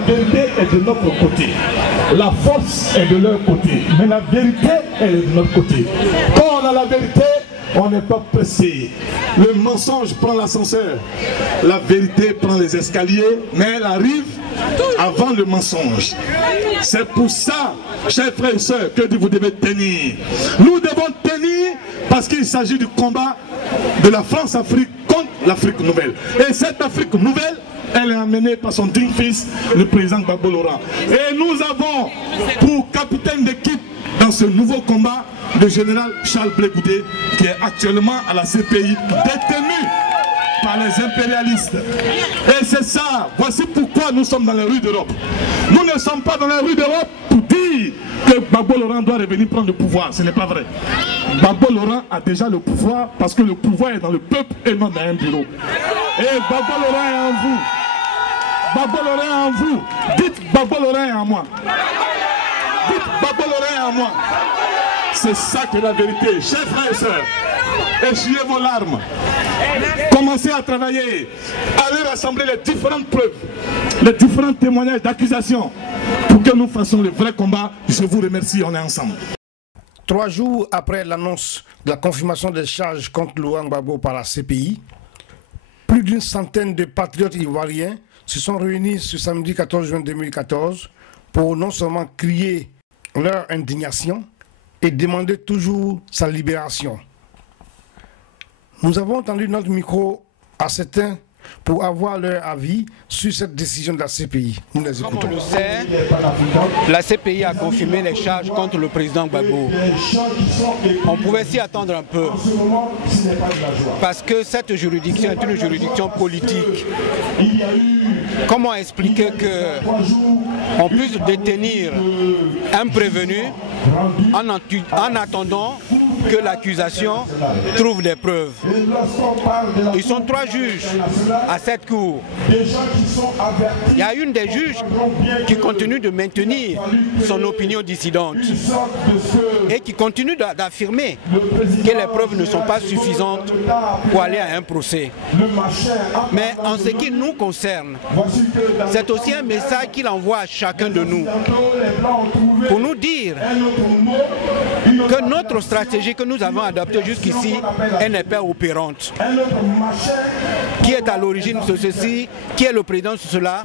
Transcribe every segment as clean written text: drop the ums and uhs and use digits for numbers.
vérité est de notre côté. La force est de leur côté. Mais la vérité est de notre côté. Quand on a la vérité, on n'est pas pressé. Le mensonge prend l'ascenseur. La vérité prend les escaliers, mais elle arrive avant le mensonge. C'est pour ça, chers frères et sœurs, que vous devez tenir. Nous devons tenir parce qu'il s'agit du combat de la France-Afrique contre l'Afrique nouvelle. Et cette Afrique nouvelle, elle est amenée par son digne fils, le président Gbagbo Laurent. Et nous avons pour capitaine d'équipe dans ce nouveau combat le général Charles Blé Goudé, qui est actuellement à la CPI, détenu par les impérialistes. Et c'est ça, voici pourquoi nous sommes dans les rues d'Europe. Nous ne sommes pas dans les rues d'Europe pour dire que Gbagbo Laurent doit revenir prendre le pouvoir. Ce n'est pas vrai. Gbagbo Laurent a déjà le pouvoir parce que le pouvoir est dans le peuple et non dans un bureau. Et Gbagbo Laurent est en vous. Gbagbo Laurent est en vous. Dites Gbagbo Laurent est en moi. Dites Gbagbo Laurent est en moi. C'est ça que la vérité. Chers frères et sœurs, essuyez vos larmes. Commencez à travailler. Allez rassembler les différentes preuves, les différents témoignages d'accusation pour que nous fassions le vrai combat. Je vous remercie, on est ensemble. 3 jours après l'annonce de la confirmation des charges contre Laurent Gbagbo par la CPI, plus d'une centaine de patriotes ivoiriens se sont réunis ce samedi 14 juin 2014 pour non seulement crier leur indignation et demander toujours sa libération. Nous avons entendu notre micro à certains pour avoir leur avis sur cette décision de la CPI. Nous les écoutons. Comme on le sait, la CPI a confirmé les charges contre le président Gbagbo. On pouvait s'y attendre un peu, parce que cette juridiction est une juridiction politique. Comment expliquer qu'on puisse détenir un prévenu en attendant que l'accusation trouve des preuves? Ils sont 3 juges à cette cour. Il y a une des juges qui continue de maintenir son opinion dissidente et qui continue d'affirmer que les preuves ne sont pas suffisantes pour aller à un procès. Mais en ce qui nous concerne, c'est aussi un message qu'il envoie à chacun de nous pour nous dire que notre stratégie que nous avons adoptée jusqu'ici, elle n'est pas opérante. Qui est à l'origine de ceci, qui est le président de cela,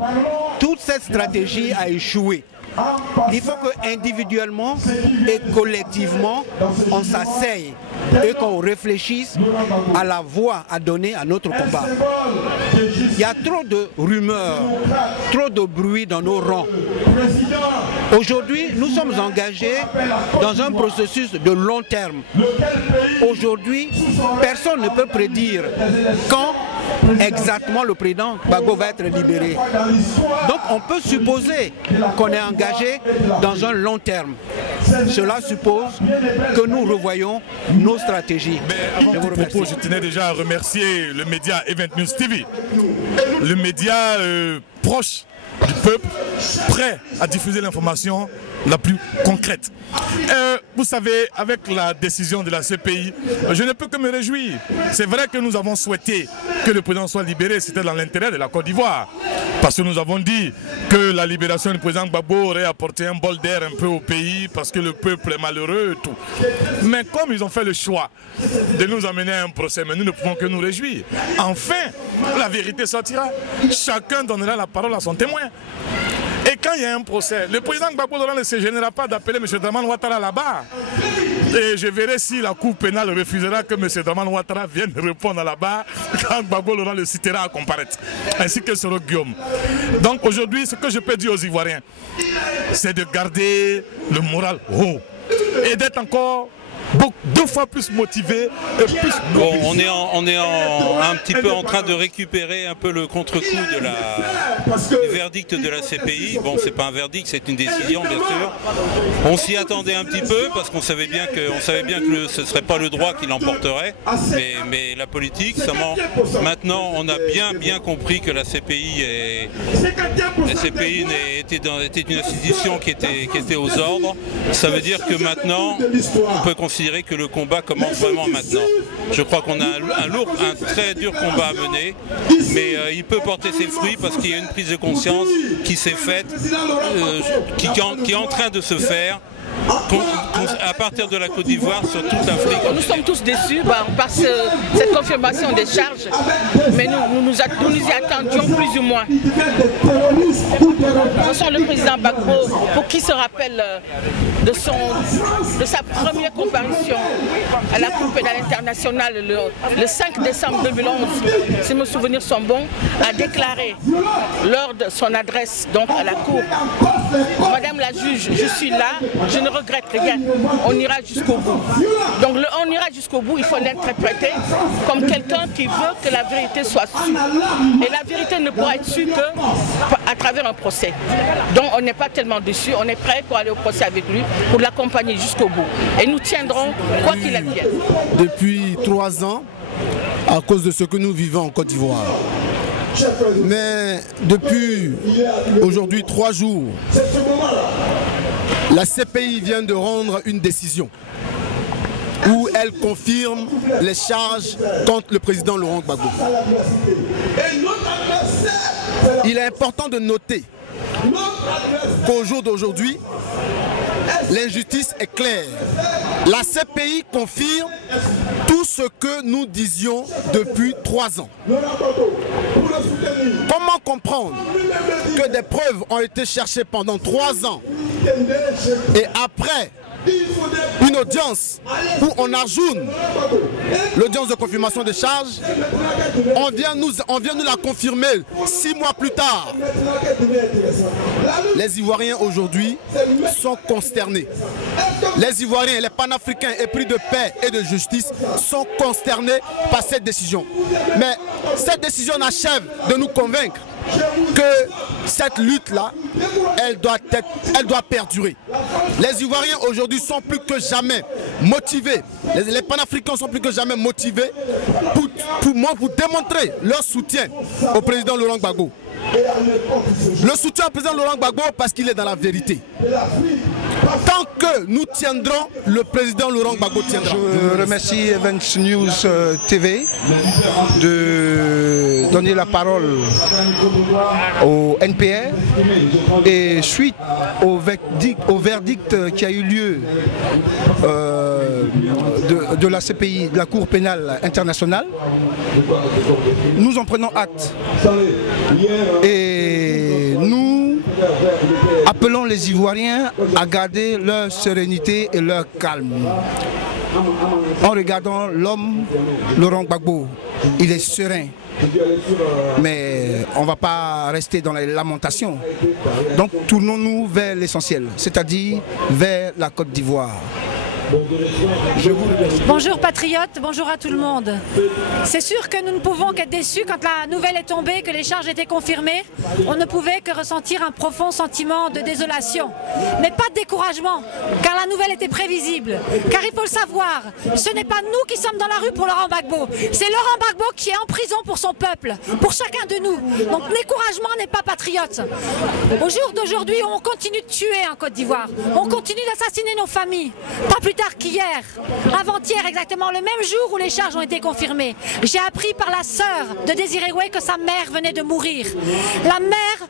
toute cette stratégie a échoué. Il faut qu'individuellement et collectivement, on s'asseye et qu'on réfléchisse à la voie à donner à notre combat. Il y a trop de rumeurs, trop de bruit dans nos rangs. Aujourd'hui, nous sommes engagés dans un processus de long terme. Aujourd'hui, personne ne peut prédire quand exactement le président Gbagbo va être libéré. Donc on peut supposer qu'on est engagé dans un long terme. Cela suppose que nous revoyons nos stratégies. Mais avant tout propos, je tenais déjà à remercier le média Event News TV, le média proche du peuple, prêt à diffuser l'information la plus concrète. Vous savez, avec la décision de la CPI, je ne peux que me réjouir. C'est vrai que nous avons souhaité que le président soit libéré, c'était dans l'intérêt de la Côte d'Ivoire. Parce que nous avons dit que la libération du président Gbagbo aurait apporté un bol d'air un peu au pays, parce que le peuple est malheureux et tout. Mais comme ils ont fait le choix de nous amener à un procès, mais nous ne pouvons que nous réjouir. Enfin, la vérité sortira. Chacun donnera la parole à son témoin. Et quand il y a un procès, le président Gbagbo Laurent ne se gênera pas d'appeler M. Dramane Ouattara là-bas. Et je verrai si la Cour pénale refusera que M. Dramane Ouattara vienne répondre là-bas quand Gbagbo Laurent le citera à comparaître, ainsi que Soro Guillaume. Donc aujourd'hui, ce que je peux dire aux Ivoiriens, c'est de garder le moral haut et d'être encore 2 fois plus motivé et plus bon, on est un petit peu en train de récupérer un peu le contre-coup du verdict de la CPI. Bon, c'est pas un verdict, c'est une décision, bien sûr. On s'y attendait un petit peu parce qu'on savait bien que ce ne serait pas le droit qui l'emporterait, mais la politique, maintenant on a bien compris que la CPI était une institution qui était aux ordres. Ça veut dire que maintenant on peut considérer considérer que le combat commence vraiment maintenant. Je crois qu'on a un très dur combat à mener, mais il peut porter ses fruits parce qu'il y a une prise de conscience qui s'est faite, qui est en train de se faire à partir de la Côte d'Ivoire sur toute l'Afrique. Nous sommes tous déçus par cette confirmation des charges, mais nous y attendions plus ou moins. Nous sommes le président Gbagbo, pour qui se rappelle de sa première comparution à la Cour pénale internationale le 5 décembre 2011, si mes souvenirs sont bons, a déclaré lors de son adresse donc à la Cour: Madame la juge, je suis là, je ne regrette rien, on ira jusqu'au bout. Donc le on ira jusqu'au bout, il faut l'interpréter comme quelqu'un qui veut que la vérité soit sue. Et la vérité ne pourra être sue qu'à travers un procès. Donc on n'est pas tellement déçus, on est prêt pour aller au procès avec lui, pour l'accompagner jusqu'au bout. Et nous tiendrons quoi qu'il advienne. Depuis 3 ans, à cause de ce que nous vivons en Côte d'Ivoire. Mais depuis aujourd'hui 3 jours, la CPI vient de rendre une décision où elle confirme les charges contre le président Laurent Gbagbo. Il est important de noter qu'au jour d'aujourd'hui, l'injustice est claire. La CPI confirme tout ce que nous disions depuis 3 ans. Comment comprendre que des preuves ont été cherchées pendant 3 ans et après une audience où on ajoute l'audience de confirmation des charges, on vient nous la confirmer 6 mois plus tard. Les Ivoiriens aujourd'hui sont consternés. Les Ivoiriens, les panafricains épris de paix et de justice sont consternés par cette décision. Mais cette décision achève de nous convaincre que cette lutte-là, elle doit perdurer. Les Ivoiriens aujourd'hui sont plus que jamais motivés, les panafricains sont plus que jamais motivés pour démontrer leur soutien au président Laurent Gbagbo. Le soutien au président Laurent Gbagbo parce qu'il est dans la vérité. Tant que nous tiendrons, le président Laurent Gbagbo tiendra. Je remercie Events News TV de donner la parole au NPR et suite au verdict qui a eu lieu de la CPI, de la Cour pénale internationale, nous en prenons acte et nous appelons les Ivoiriens à garder leur sérénité et leur calme. En regardant l'homme Laurent Gbagbo, il est serein, mais on ne va pas rester dans les lamentations. Donc tournons-nous vers l'essentiel, c'est-à-dire vers la Côte d'Ivoire. Bonjour patriotes, bonjour à tout le monde. C'est sûr que nous ne pouvons qu'être déçus quand la nouvelle est tombée, que les charges étaient confirmées. On ne pouvait que ressentir un profond sentiment de désolation. Mais pas de découragement, car la nouvelle était prévisible. Car il faut le savoir, ce n'est pas nous qui sommes dans la rue pour Laurent Gbagbo. C'est Laurent Gbagbo qui est en prison pour son peuple, pour chacun de nous. Donc découragement n'est pas patriote. Au jour d'aujourd'hui, on continue de tuer en Côte d'Ivoire. On continue d'assassiner nos familles. Pas plus tard qu'hier, avant-hier exactement, le même jour où les charges ont été confirmées, j'ai appris par la sœur de Désiré Oué que sa mère venait de mourir. La mère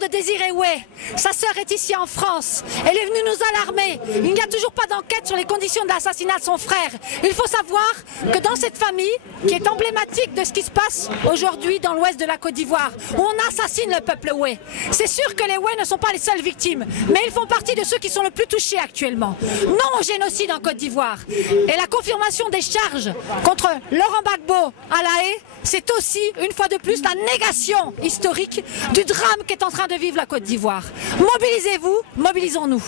de Désiré Oué, sa sœur est ici en France. Elle est venue nous alarmer. Il n'y a toujours pas d'enquête sur les conditions de l'assassinat de son frère. Il faut savoir que dans cette famille, qui est emblématique de ce qui se passe aujourd'hui dans l'ouest de la Côte d'Ivoire, où on assassine le peuple Oué, c'est sûr que les Oué ne sont pas les seules victimes, mais ils font partie de ceux qui sont le plus touchés actuellement. Non au génocide en Côte d'Ivoire. Et la confirmation des charges contre Laurent Gbagbo à La Haye, c'est aussi, une fois de plus, la négation historique du drame qu'est en train de vivre la Côte d'Ivoire. Mobilisez-vous, mobilisons-nous.